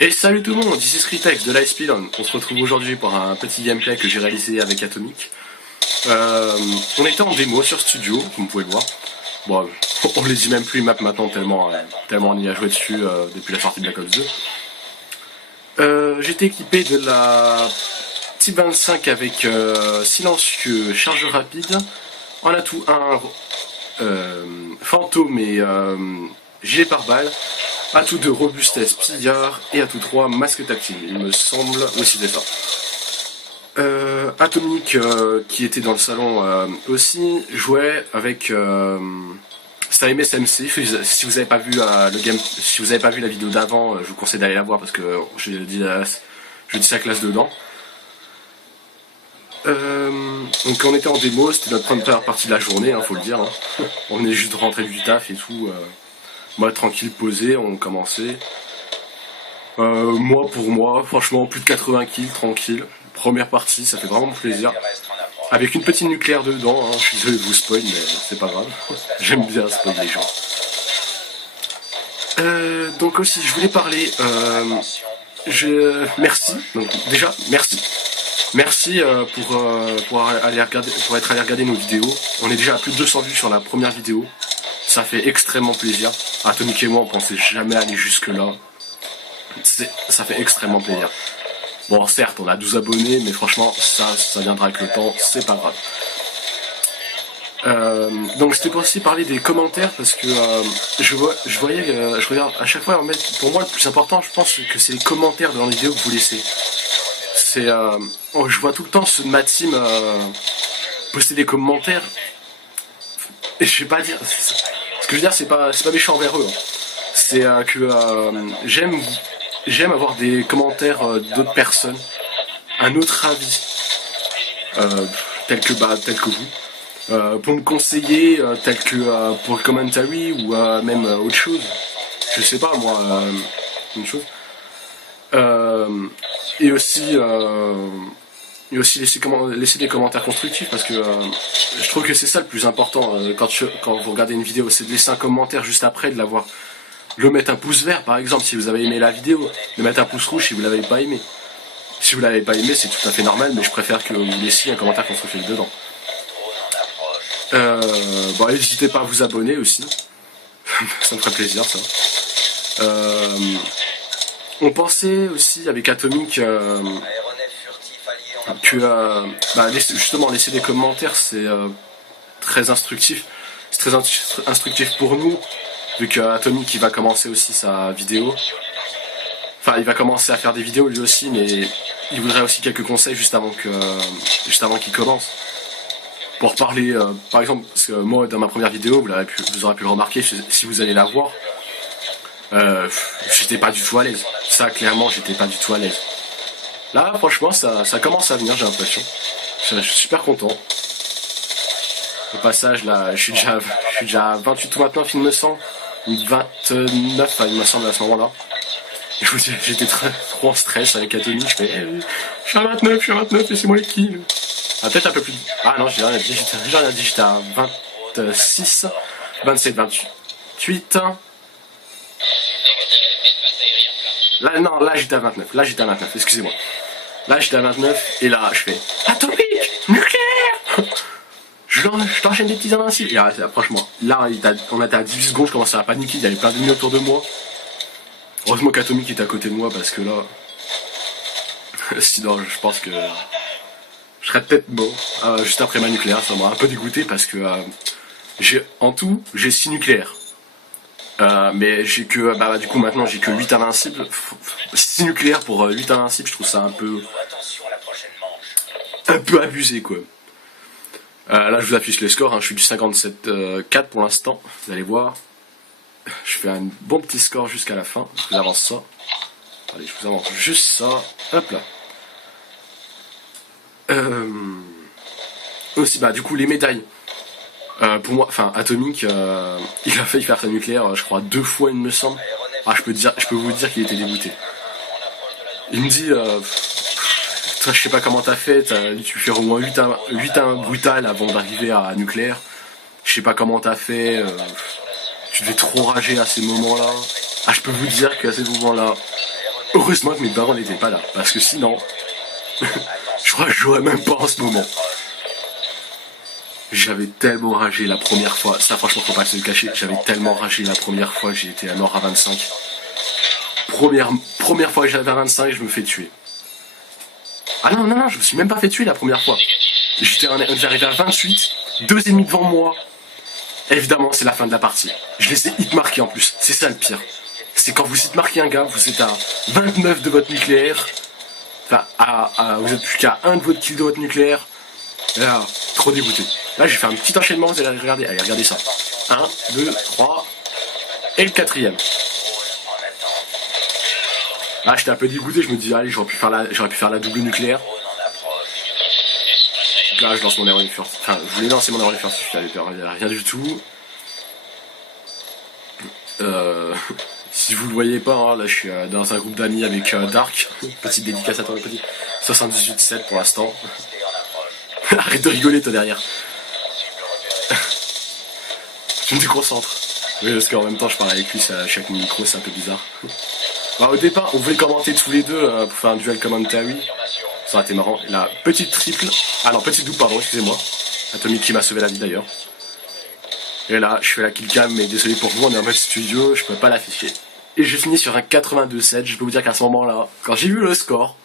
Et salut tout le monde, ici Scritex de Lightspeed. On se retrouve aujourd'hui pour un petit gameplay que j'ai réalisé avec Atomic. On était en démo sur Studio, comme vous pouvez le voir. Bon, on les dit même plus les maps maintenant tellement on y a joué dessus depuis la sortie de Black Ops 2. J'étais équipé de la Type 25 avec silencieux, charge rapide, en atout 1, fantôme et gilet pare-balles, atout 2, robustesse, pillard, et atout 3, masque tactile, il me semble aussi des ça. Atomic qui était dans le salon aussi jouait avec c'était MSMC. Si vous n'avez pas vu le game, si vous n'avez pas vu la vidéo d'avant, je vous conseille d'aller la voir parce que je dis sa classe dedans. Donc on était en démo, c'était notre première partie de la journée, faut le dire. On est juste rentré du taf et tout. Moi tranquille, posé, on commençait. Moi pour moi, franchement, plus de 80 kills, tranquille. Première partie, ça fait vraiment plaisir. Avec une petite nucléaire dedans, je suis désolé de vous spoil, mais c'est pas grave. J'aime bien spoil les gens. Donc aussi, je voulais parler. Merci. Donc déjà, merci. Merci pour être allé regarder nos vidéos. On est déjà à plus de 200 vues sur la première vidéo. Ça fait extrêmement plaisir. Atomic et moi, on pensait jamais aller jusque là. Ça fait extrêmement plaisir. Bon, certes, on a 12 abonnés, mais franchement, ça viendra avec le temps, c'est pas grave. Donc c'était pour aussi parler des commentaires parce que je regarde à chaque fois. Pour moi, le plus important, je pense que c'est les commentaires dans les vidéos que vous laissez. Je vois tout le temps ceux de ma team poster des commentaires. Et je vais pas dire. Ce que je veux dire, c'est pas méchant envers eux. C'est que j'aime avoir des commentaires d'autres personnes, un autre avis, tel que vous, pour me conseiller, tel que pour le commentary ou même autre chose. Je sais pas moi, une chose. Et aussi laisser des commentaires constructifs parce que je trouve que c'est ça le plus important quand vous regardez une vidéo, c'est de laisser un commentaire juste après, de l'avoir. Le mettre un pouce vert par exemple si vous avez aimé la vidéo, le mettre un pouce rouge si vous l'avez pas aimé. Si vous l'avez pas aimé, c'est tout à fait normal, mais je préfère que vous laissiez un commentaire constructif dedans. Bon, n'hésitez pas à vous abonner aussi. Ça me ferait plaisir ça. On pensait aussi avec Atomic que justement laisser des commentaires c'est très instructif. C'est très instructif pour nous. Vu qu'Atomic il va commencer aussi sa vidéo. Enfin, il va commencer à faire des vidéos lui aussi, mais il voudrait aussi quelques conseils juste avant qu'il commence. Pour parler, par exemple, parce que moi dans ma première vidéo, vous aurez pu le remarquer si vous allez la voir, j'étais pas du tout à l'aise. Ça, clairement, j'étais pas du tout à l'aise. Là, franchement, ça commence à venir, j'ai l'impression. Je suis super content. Au passage, là, je suis déjà à 28 ou 29, il me semble. 29, il me semble, à ce moment-là. J'étais trop en stress avec Atomic. Je suis à 29, laissez-moi les kills. Ah, peut-être un peu plus. Ah non, j'ai rien dit, j'étais à 26, 27, 28. Là, j'étais à 29. Excusez-moi. Là, j'étais à 29, et là, je fais Atomic, nucléaire. Je t'enchaîne des petits invincibles. Et franchement, là, on était à 18 secondes, je commençais à paniquer, il y avait plein d'ennemis autour de moi. Heureusement qu'Atomic était à côté de moi, parce que là... sinon, je pense que... je serais peut-être mort. Juste après ma nucléaire, ça m'a un peu dégoûté, parce que... en tout, j'ai 6 nucléaires. Mais j'ai que... du coup, maintenant, j'ai que 8 invincibles. 6 nucléaires pour 8 invincibles, je trouve ça un peu abusé, quoi. Là je vous affiche les scores, je suis du 57-4 pour l'instant, vous allez voir. Je fais un bon petit score jusqu'à la fin, je vous avance ça. Allez, je vous avance juste ça, hop là. Aussi, du coup les médailles. Pour moi, Atomic, il a failli faire sa nucléaire, je crois 2 fois il me semble. Je peux vous dire qu'il était dégoûté. Il me dit... toi, je sais pas comment t'as fait, tu fais au moins 8-1 brutal avant d'arriver à nucléaire. Je sais pas comment t'as fait, tu devais trop rager à ces moments-là. Je peux vous dire qu'à ces moments-là, Heureusement que mes parents n'étaient pas là, parce que sinon, je crois que je jouerais même pas en ce moment. J'avais tellement ragé la première fois, ça franchement faut pas se le cacher, j'avais tellement ragé la première fois que j'ai été à mort à 25. Première fois que j'avais à 25, je me fais tuer. Ah non, je me suis même pas fait tuer la première fois. J'arrive à 28, 2 ennemis devant moi. Évidemment, c'est la fin de la partie. Je les ai hit-marqués en plus, c'est ça le pire. C'est quand vous hit-marquez un gars, vous êtes à 29 de votre nucléaire. Enfin, vous êtes plus qu'à 1 de votre kill de votre nucléaire. Là, trop dégoûté. Là, j'ai fait un petit enchaînement, vous allez regarder. Allez, regardez ça. 1, 2, 3. Et le 4e. Là, j'étais un peu dégoûté, je me dis, allez, j'aurais pu faire la double nucléaire. Donc là, je lance mon erreur furtif. Enfin, je voulais lancer mon erreur furtif, il n'y avait rien du tout. Si vous le voyez pas, hein, là, je suis dans un groupe d'amis avec Dark. Petite dédicace à toi, petit. 78-7 pour l'instant. Arrête de rigoler, toi, derrière. Je me déconcentre. Oui, parce qu'en même temps, je parle avec lui, ça, chaque micro, c'est un peu bizarre. Bah, au départ, on voulait commenter tous les deux pour faire un duel commentary. Ça aurait été marrant. La petite triple. Ah non, petite double, pardon, excusez-moi. Atomic qui m'a sauvé la vie d'ailleurs. Et là, je fais la killcam, mais désolé pour vous, on est en mode studio, je peux pas l'afficher. Et j'ai fini sur un 82-7. Je peux vous dire qu'à ce moment-là, quand j'ai vu le score,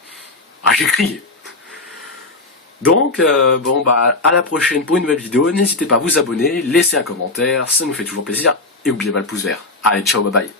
j'ai crié. Donc, bon, bah, à la prochaine pour une nouvelle vidéo. N'hésitez pas à vous abonner, laisser un commentaire, ça nous fait toujours plaisir. Et n'oubliez pas le pouce vert. Allez, ciao, bye bye.